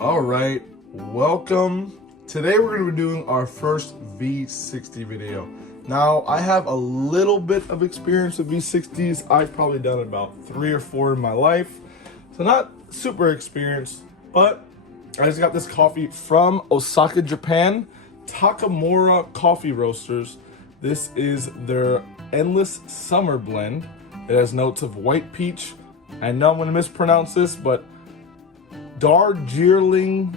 All right, welcome. Today we're going to be doing our first V60 video. Now, I have a little bit of experience with V60s. I've probably done about 3 or 4 in my life. So not super experienced, but I just got this coffee from Osaka, Japan, TAKAMURA Coffee Roasters. This is their Endless Summer Blend. It has notes of white peach. I know I'm going to mispronounce this, but Darjeeling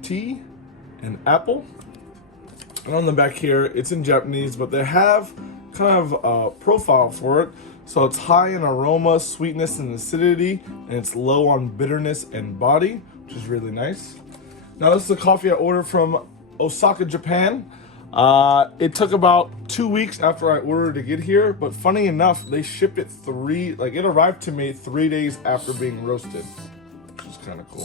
tea and apple. And on the back here, it's in Japanese, but they have kind of a profile for it. So it's high in aroma, sweetness, and acidity, and it's low on bitterness and body, which is really nice. Now this is a coffee I ordered from Osaka, Japan. It took about 2 weeks after I ordered to get here, but funny enough, they shipped it it arrived to me 3 days after being roasted, which is kind of cool.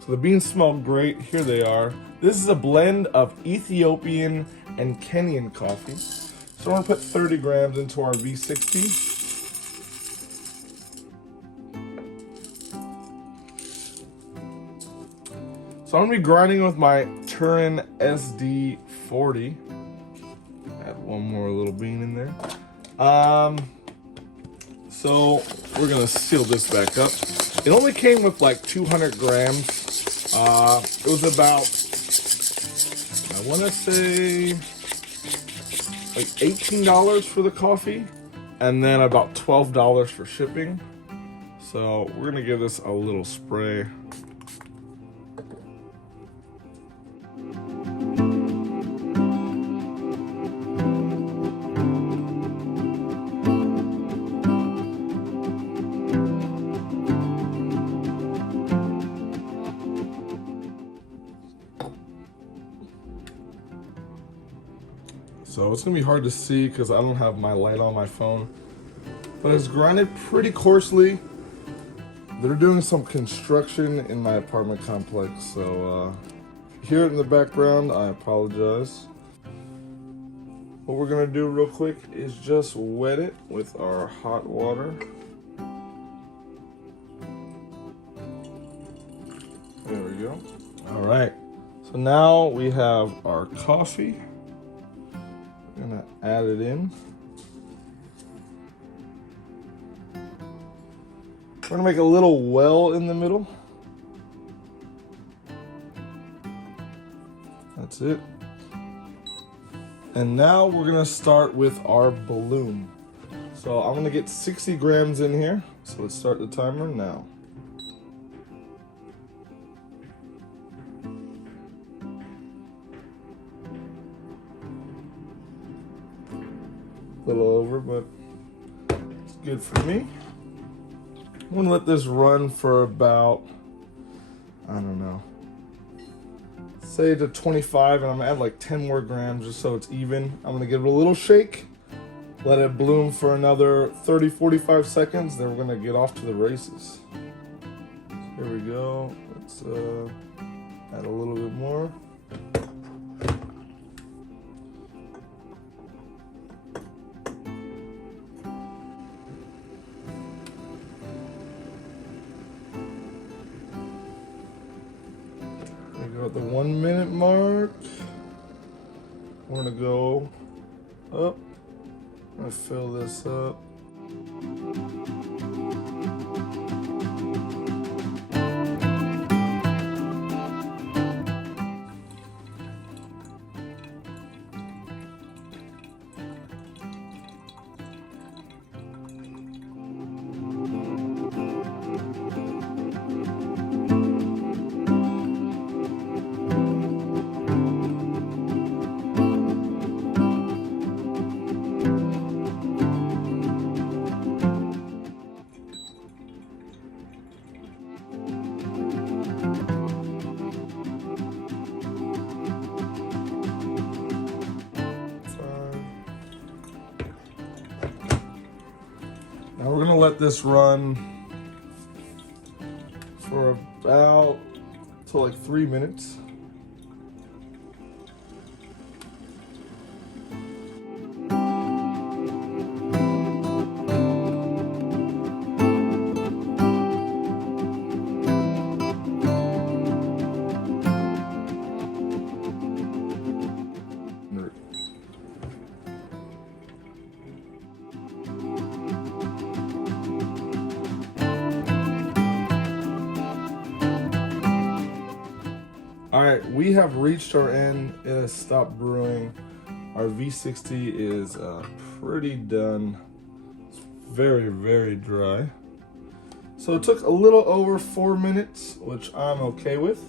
So the beans smell great. Here they are. This is a blend of Ethiopian and Kenyan coffee. So we're gonna put 30 grams into our V60. So I'm gonna be grinding with my Turin SD40. Add one more little bean in there. So we're gonna seal this back up. It only came with like 200 grams. It was about, I wanna say, like $18 for the coffee, and then about $12 for shipping. So we're gonna give this a little spray. So it's gonna be hard to see because I don't have my light on my phone, but it's grinded pretty coarsely. They're doing some construction in my apartment complex, so if you hear it in the background, I apologize. What we're gonna do real quick is just wet it with our hot water. There we go. All right, so now we have our coffee. I'm gonna add it in. We're gonna make a little well in the middle. That's it. And now we're gonna start with our balloon. So I'm gonna get 60 grams in here. So let's start the timer now. A little over, but it's good for me. I'm gonna let this run for about, I don't know, say to 25, and I'm gonna add like 10 more grams just so it's even. I'm gonna give it a little shake, let it bloom for another 30-45 seconds, then we're gonna get off to the races. So here we go. Let's add a little bit more. We're at the 1 minute mark. We're gonna go up. I'm gonna fill this up. Now we're gonna let this run for about till like 3 minutes. All right, we have reached our end. It has stopped brewing. Our V60 is pretty done. It's very, very dry. So it took a little over 4 minutes, which I'm okay with.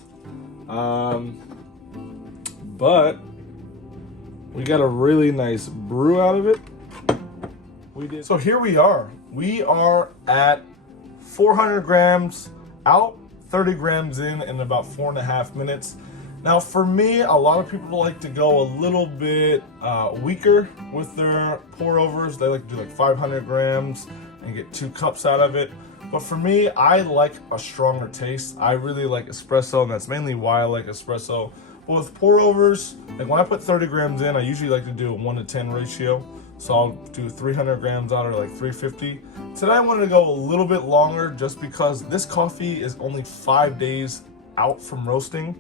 But we got a really nice brew out of it. We did. So here we are. We are at 400 grams out, 30 grams in about 4.5 minutes. Now for me, a lot of people like to go a little bit weaker with their pour overs. They like to do like 500 grams and get 2 cups out of it. But for me, I like a stronger taste. I really like espresso, and that's mainly why I like espresso. But with pour overs, like when I put 30 grams in, I usually like to do a 1-to-10 ratio. So I'll do 300 grams out, or like 350. Today I wanted to go a little bit longer just because this coffee is only 5 days out from roasting.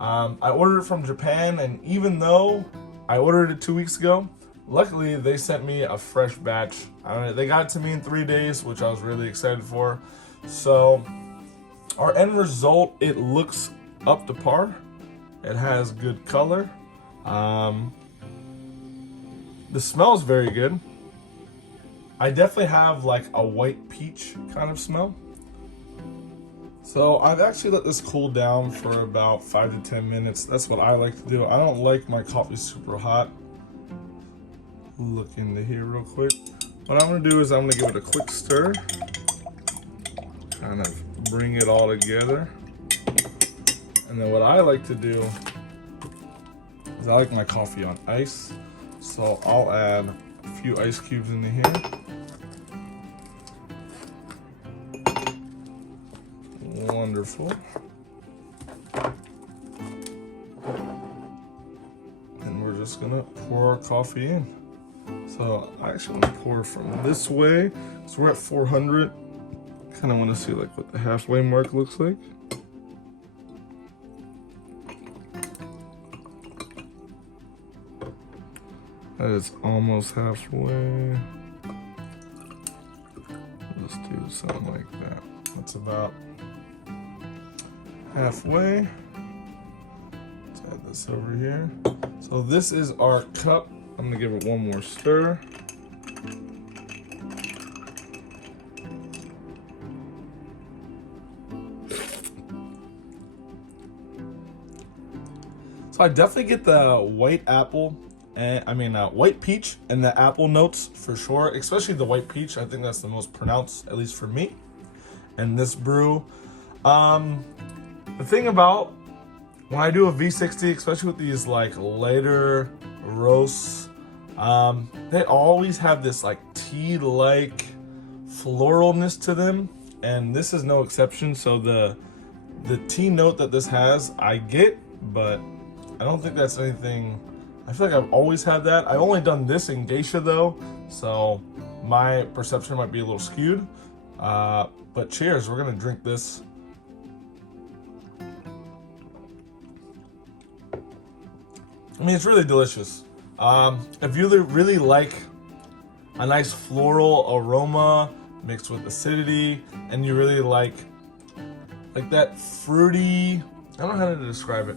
I ordered it from Japan, and even though I ordered it 2 weeks ago, luckily they sent me a fresh batch. They got it to me in 3 days, which I was really excited for. So our end result, it looks up to par. It has good color. The smell is very good. I definitely have like a white peach kind of smell. So I've actually let this cool down for about 5 to 10 minutes. That's what I like to do. I don't like my coffee super hot. Look into here real quick. What I'm gonna do is I'm gonna give it a quick stir. Kind of bring it all together. And then what I like to do is I like my coffee on ice. So I'll add a few ice cubes into here. Wonderful. And we're just gonna pour our coffee in. So I actually want to pour from this way. So we're at 400. Kind of want to see like what the halfway mark looks like. That is almost halfway. Let's do something like that. That's about halfway. Let's add this over here. So this is our cup. I'm gonna give it one more stir. So I definitely get the white apple, and white peach and the apple notes for sure, especially the white peach. I think that's the most pronounced, at least for me. And this brew, the thing about when I do a V60, especially with these like later roasts, they always have this like tea-like floralness to them, and this is no exception. So the tea note that this has, I get, but I don't think that's anything. I feel like I've always had that. I've only done this in geisha though, so my perception might be a little skewed. But cheers, we're gonna drink this. I mean, it's really delicious. If you really like a nice floral aroma mixed with acidity, and you really like that fruity, I don't know how to describe it,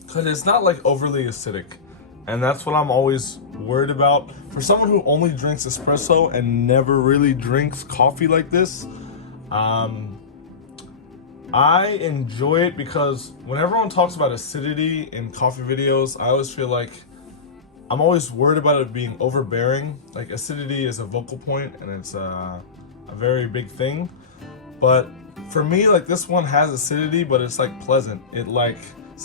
because it's not like overly acidic, and that's what I'm always worried about. For someone who only drinks espresso and never really drinks coffee like this, I enjoy it because when everyone talks about acidity in coffee videos, I always feel like I'm always worried about it being overbearing. Like acidity is a vocal point, and it's a very big thing. But for me, like this one has acidity, but it's like pleasant. It's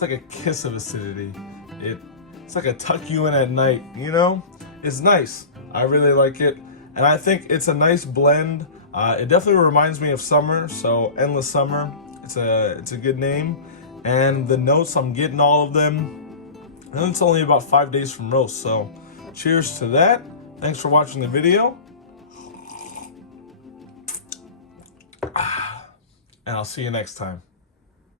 like a kiss of acidity. It's like a tuck you in at night, you know? It's nice. I really like it, and I think it's a nice blend. It definitely reminds me of summer, so Endless Summer. It's a good name, and the notes, I'm getting all of them. And it's only about 5 days from roast, so cheers to that. Thanks for watching the video. And I'll see you next time.